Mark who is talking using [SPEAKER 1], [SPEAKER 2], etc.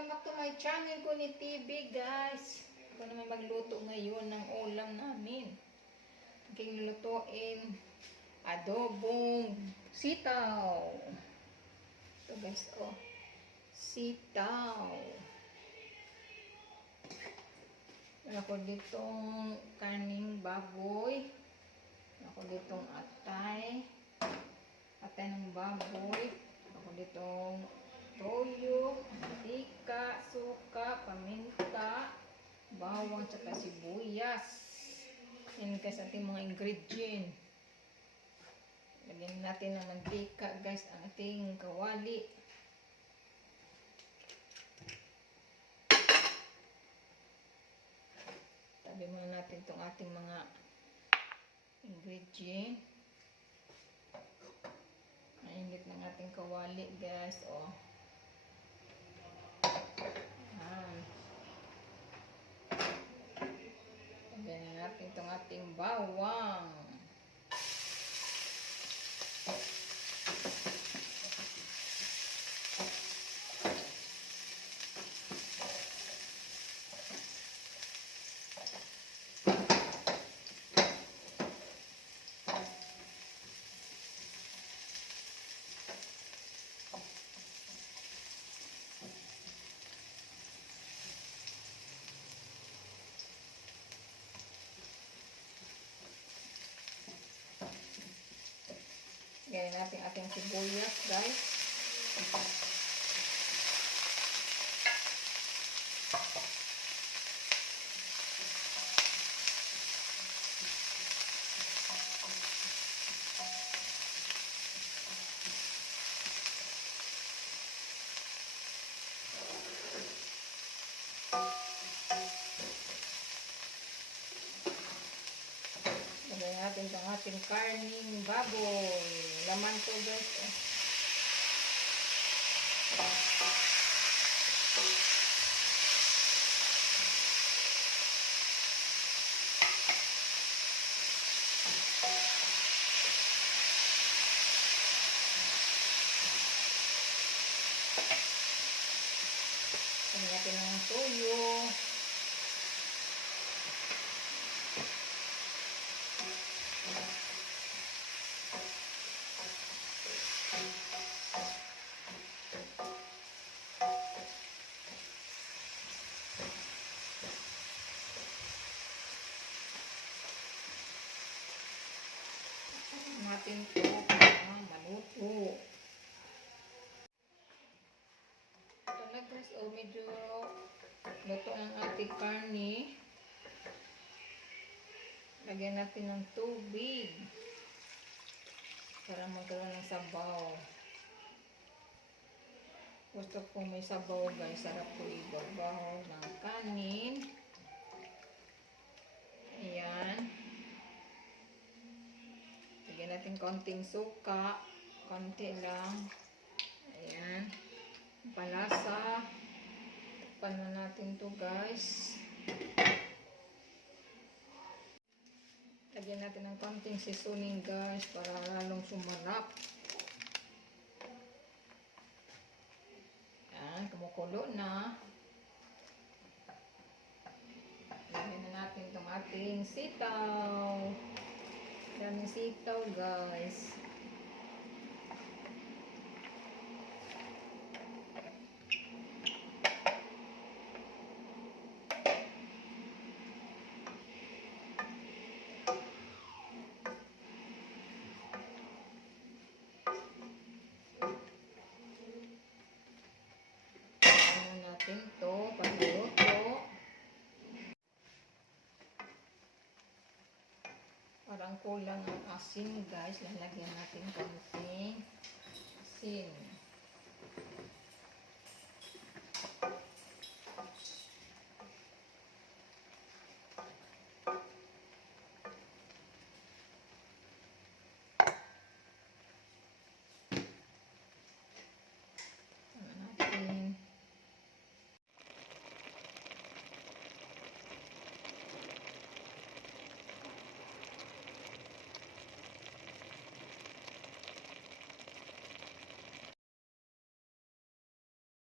[SPEAKER 1] welcome back to my channel ko ni TV guys. Ako na may magluto ngayon ng ulam namin. Aking lulutuin adobong sitaw. Ito guys, oh. Sitaw. Meron ako ditong kaning baboy. Meron ako ditong atay. Atay ng baboy. Meron ako ditong toyo, mantika, suka, paminta, bawang, tsaka sibuyas. Yan guys, ating mga ingredient. Lagyan natin ng mantika guys, ang ating kawali. Tabi muna natin itong ating mga ingredient. Mainit ng ating kawali guys, oh. Ayan. Lagyan na natin itong ating bawang. Lagyan natin ating sibuyas, guys. Lagyan ating karning baboy. Laman to guys. eh. Lagyan natin ng toyo. Natin to para maluto. Ito na guys, oh, medyo luto ang ating karne. Lagyan natin ng tubig para magkaroon ng sabaw. Gusto ko may sabaw guys, sarap ko ibabaw ng konting suka. Konti lang. Ayan. Palasa. Takpan na natin to guys. Lagyan natin ng konting seasoning guys para lalong sumarap. Ayan. Kumukulo na. Lagyan na natin itong ating sitaw. Daming sitaw, guys. Parang kulang ang asin guys. Lalagyan natin konting asin.